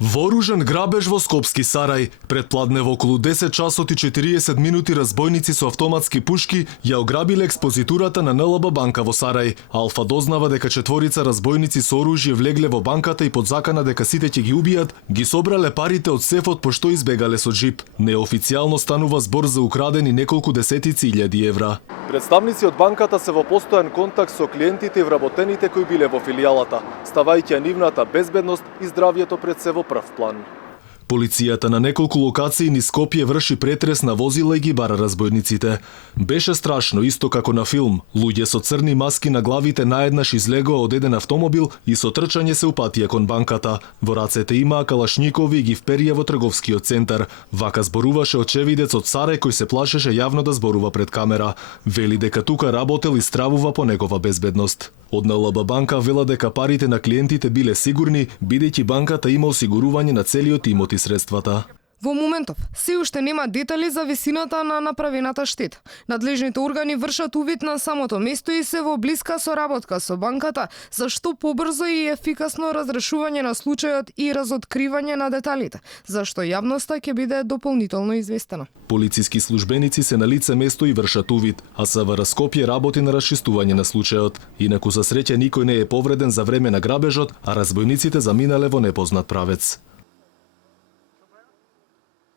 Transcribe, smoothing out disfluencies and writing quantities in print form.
Вооружен грабеж во Скопски Сарај. Предпладнево околу 10 часот и 40 минути разбойници со автоматски пушки ја ограбиле експозитурата на НЛБ банка во Сарај. Алфа дознава дека четворица разбойници со оружје влегле во банката и под закана дека сите ќе ги убијат, ги собрале парите од сефот пошто избегале со джип. Неофицијално станува збор за украдени неколку десетици илјади евра. Представници од банката се во постојан контакт со клиентите и вработените кои биле во филијалата, ставајќи нивната безбедност и здравјето пред се во прв план. Полицијата на неколку локации низ Скопје врши претрес на возила и ги бара разбойниците. Беше страшно, исто како на филм. Луѓе со црни маски на главите наеднаш излегоа од еден автомобил и со трчање се упатија кон банката. Во рацете имаа калашникови и ги вперија во трговскиот центар. Вака зборуваше очевидец од Сарај кој се плашеше јавно да зборува пред камера. Вели дека тука работел и стравува по негова безбедност. Од НЛБ банка вела дека парите на клиентите биле сигурни, бидејќи банката има осигурување на целиот имот и средствата. Во моментов, се уште нема детали за висината на направената штета. Надлежните органи вршат увид на самото место и се во блиска соработка со банката, за што побрзо и ефикасно разрешување на случајот и разоткривање на деталите, за што јавноста ќе биде дополнително известена. Полициски службеници се на лице место и вршат увид, а СВР Скопје работи на расчистување на случајот. Инаку за среќа никој не е повреден за време на грабежот, а разбойниците заминале во непознат правец.